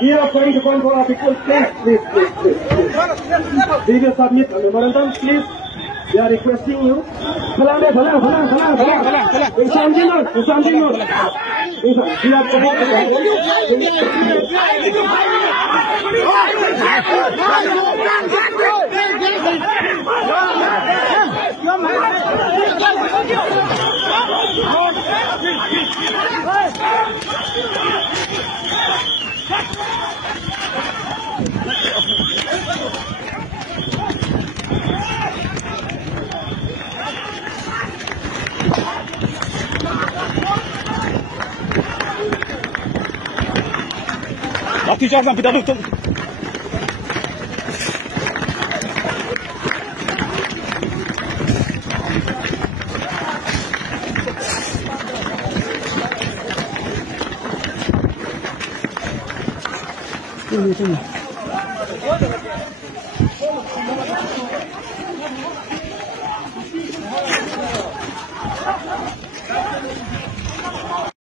We are trying to control our people. Please. We will submit a memorandum, please. We are requesting you. Salam. Lathi charge pita do. Tunggu.